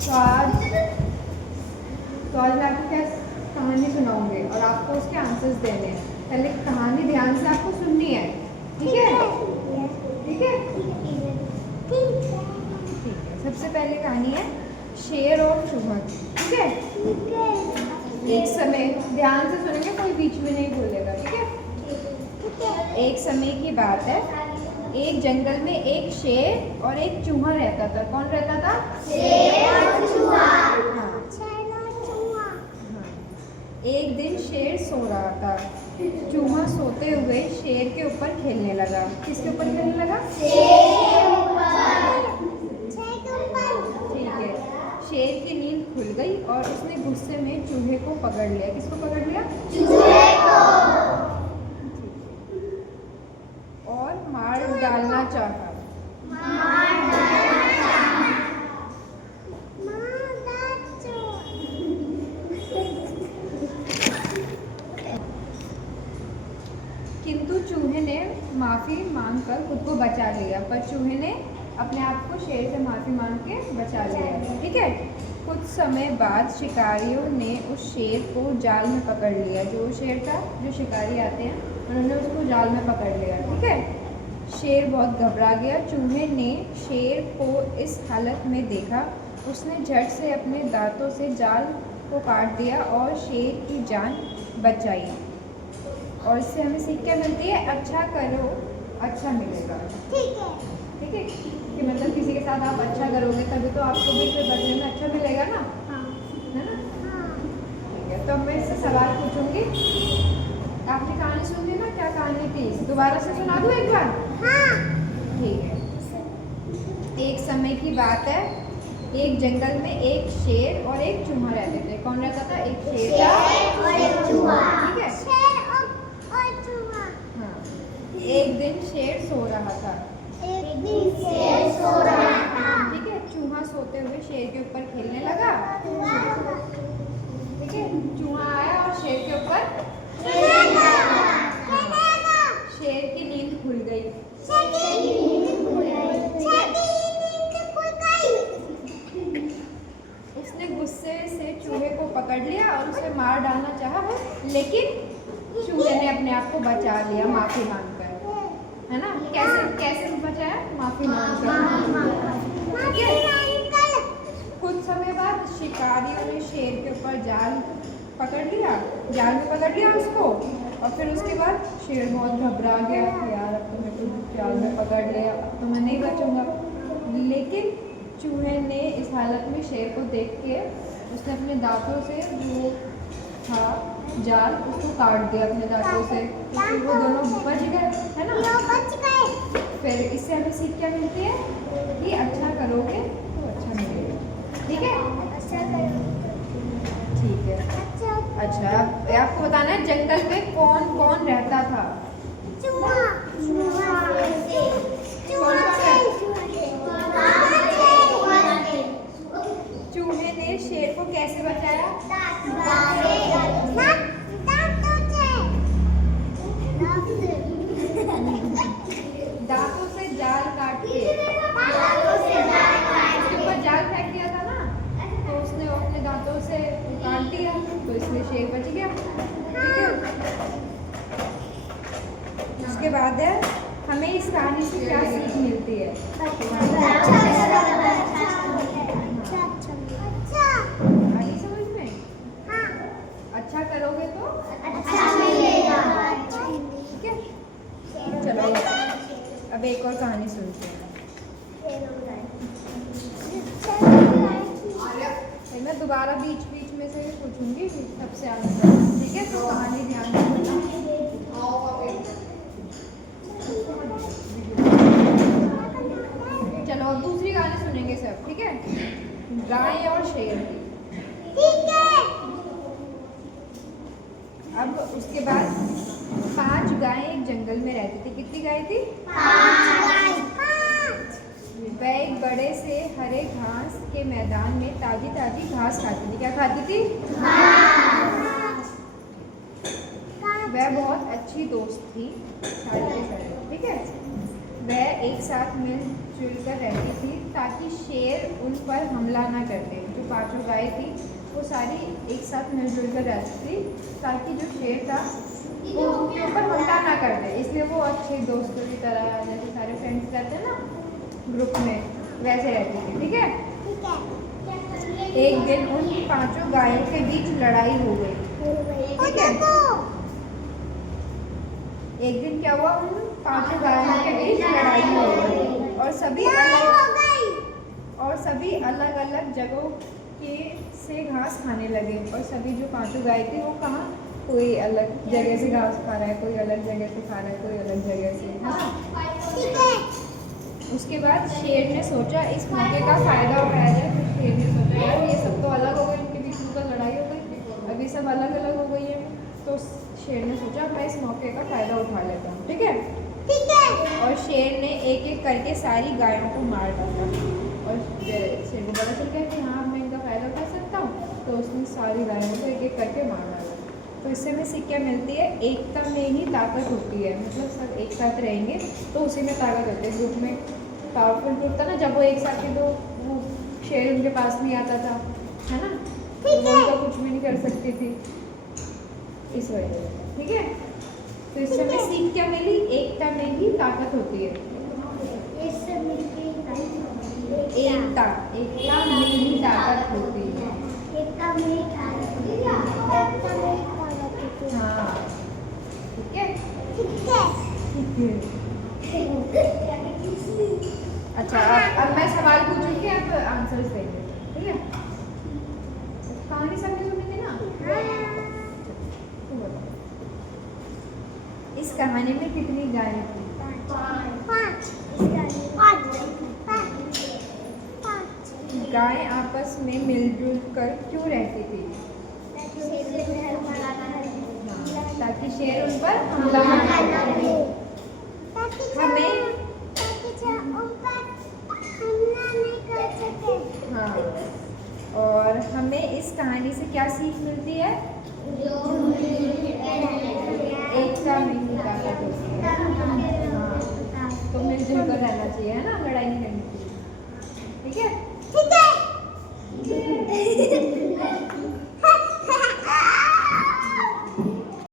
तो आज मैं आपको क्या कहानी सुनाऊंगी और आपको उसके आंसर्स देने हैं। पहले कहानी ध्यान से आपको सुननी है, ठीक है? ठीक है, ठीक है। सबसे पहले कहानी है शेर और चूहा की, ठीक है? एक समय, ध्यान से सुनेंगे, कोई बीच में नहीं बोलेगा, ठीक है? एक समय की बात है, एक जंगल में एक शेर और एक चूहा रहता था। कौन रहता था? शेर और चूहा। हाँ। एक दिन शेर सो रहा था, चूहा सोते हुए शेर के ऊपर खेलने लगा। किसके ऊपर खेलने लगा? शेर के ऊपर। ठीक है। शेर की नींद खुल गई और उसने गुस्से में चूहे को पकड़ लिया। किसको पकड़ लिया? चूहे को। और मार डालना चाहा। किंतु चूहे ने माफ़ी मांगकर खुद को बचा लिया। पर चूहे ने अपने आप को शेर से माफ़ी मांग के बचा लिया, ठीक है? कुछ समय बाद शिकारियों ने उस शेर को जाल में पकड़ लिया। जो शेर था, जो शिकारी आते हैं, उन्होंने उसको जाल में पकड़ लिया, ठीक है? शेर बहुत घबरा गया। चूहे ने शेर को इस हालत में देखा। उसने झट से अपने दांतों से जाल को काट दिया और शेर की जान बचाई। और इससे हमें सीख क्या मिलती है? अच्छा करो, अच्छा मिलेगा। ठीक है, ठीक है? कि मतलब किसी के साथ आप अच्छा करोगे तभी तो आपको भी फिर बदले में अच्छा मिलेगा ना। हाँ। है ना? हाँ। ठीक है, तो मैं इससे सवाल पूछूंगी। आपने कहानी सुनी ना? क्या कहानी थी? दोबारा से सुना दूँ एक बार? हाँ। ठीक है। एक समय की बात है, एक जंगल में एक शेर और एक चूहा रहते थे। कौन रहता था? एक शेर था और एक चूहा, ठीक है? शेर और चूहा। हाँ। एक दिन शेर सो रहा था। ठीक है? चूहा सोते हुए शेर के ऊपर खेलने लगा। ठीक है? चूहा आया और शेर के ऊपर शेर की नींद खुल गई। उसने गुस्से से चूहे को पकड़ लिया और उसे मार डालना चाहा, लेकिन चूहे ने अपने आप को बचा लिया माफी मांगकर। है ना? कैसे बचाया? माफी मांगकर। कुछ समय बाद शिकारियों ने शेर के ऊपर जाल में पकड़ लिया उसको। और फिर उसके बाद शेर बहुत घबरा गया कि यार अब तो मैं जाल में पकड़ लिया, अब तो मैं नहीं बचूंगा। लेकिन चूहे ने इस हालत में शेर को देख के उसने अपने दांतों से जो था जाल उसको काट दिया अपने दांतों से, तो फिर वो दोनों बच गए, है ना? बच गए। फिर इससे हमें सीख क्या मिलती है? कि अच्छा करोगे तो अच्छा मिलेगा, ठीक है? अच्छा करो, ठीक है। अच्छा, आपको बताना है जंगल में कौन कौन रहता था? चूहे ने शेर को कैसे बचाया? दांतों से जाल काट के। उसके ऊपर जाल फेंक दिया था ना, तो उसने अपने दांतों से काट दिया, तो इसमें शेर बच गया, ठीक है? उसके बाद है, हमें इस कहानी से क्या सीख मिलती है? आगे समझ में? हाँ। अच्छा करोगे तो अच्छा मिलेगा, ठीक है? चलो अब एक और कहानी सुनते हैं। मैं दोबारा बीच में से पूछूंगी सबसे आगे, ठीक है? तो कहानी ध्यान से सुनना। चलो अब दूसरी कहानी सुनेंगे सब, ठीक है? गाय और शेर की, ठीक है? अब उसके बाद 5 गायें एक जंगल में रहती थी। कितनी गाय थी? 5। वह एक बड़े से हरे घास के मैदान में ताजी ताजी घास खाती थी। क्या खाती थी? घास। वह बहुत अच्छी दोस्त थी सारी, ठीक है? वह एक साथ मिलजुल कर रहती थी ताकि शेर उन पर हमला ना करते। पांचों गाय थी वो सारी एक साथ मिलजुल कर रहती थी, ताकि जो शेर था वो उसके ऊपर हमला ना कर दे। इसलिए वो अच्छे दोस्तों की तरह, जैसे सारे फ्रेंड्स रहते हैं ना ग्रुप में, वैसे रहती थी। ठीक है। एक दिन उन पांचों गायों के बीच लड़ाई हो गई। ठीक है। एक दिन क्या हुआ, उन पांचों गायों के बीच लड़ाई हो गई और सभी अलग अलग जगहों के से घास खाने लगे। और सभी जो पांचों गाय थी वो कहाँ, कोई अलग जगह से घास खा रहा है, कोई अलग जगह से खा रहा है, कोई अलग जगह से, है ना। उसके बाद शेर ने सोचा इस मौके का फायदा उठाया जाए। तो शेर ने सोचा यार ये सब तो अलग हो गए, इनके बीच में तो लड़ाई हो गई, अभी सब अलग अलग हो गई है। तो शेर ने सोचा मैं इस मौके का फायदा उठा लेता हूँ। ठीक है। और शेर ने एक एक करके सारी गायों को मार डाला। और शेर को पता चल गया कि हाँ मैं इनका फायदा उठा सकता हूँ, तो उसने सारी गायों को एक एक करके मार डाला। तो इससे हमें सीख क्या मिलती है, एकता में ही ताकत होती है। मतलब सब एक साथ रहेंगे तो उसी में ताकत होती है। ग्रुप में पावरफुल ग्रुप था ना, जब वो एक साथ थे तो वो शेर उनके पास नहीं आता था, है ना, वो उनका कुछ भी नहीं कर सकती थी इस वजह से। ठीक है। तो इससे हमें सीख क्या मिली, एकता में ही ताकत होती है। एकता में ही ताकत होती है। हाँ ठीक है। अच्छा अब मैं सवाल पूछूंगी, आप आंसर देंगे। ठीक है। कहानी सबने सुनी थी ना। इस कहानी में कितनी गायें थी? 5। गायें आपस में मिलजुल कर क्यों रहती थी? ताकि शेर उन पर हमला न करे। हाँ, और हमें इस कहानी से क्या सीख मिलती है? एकता में ही ताकत होती है। हाँ, तो मिलजुल कर रहना चाहिए, है ना।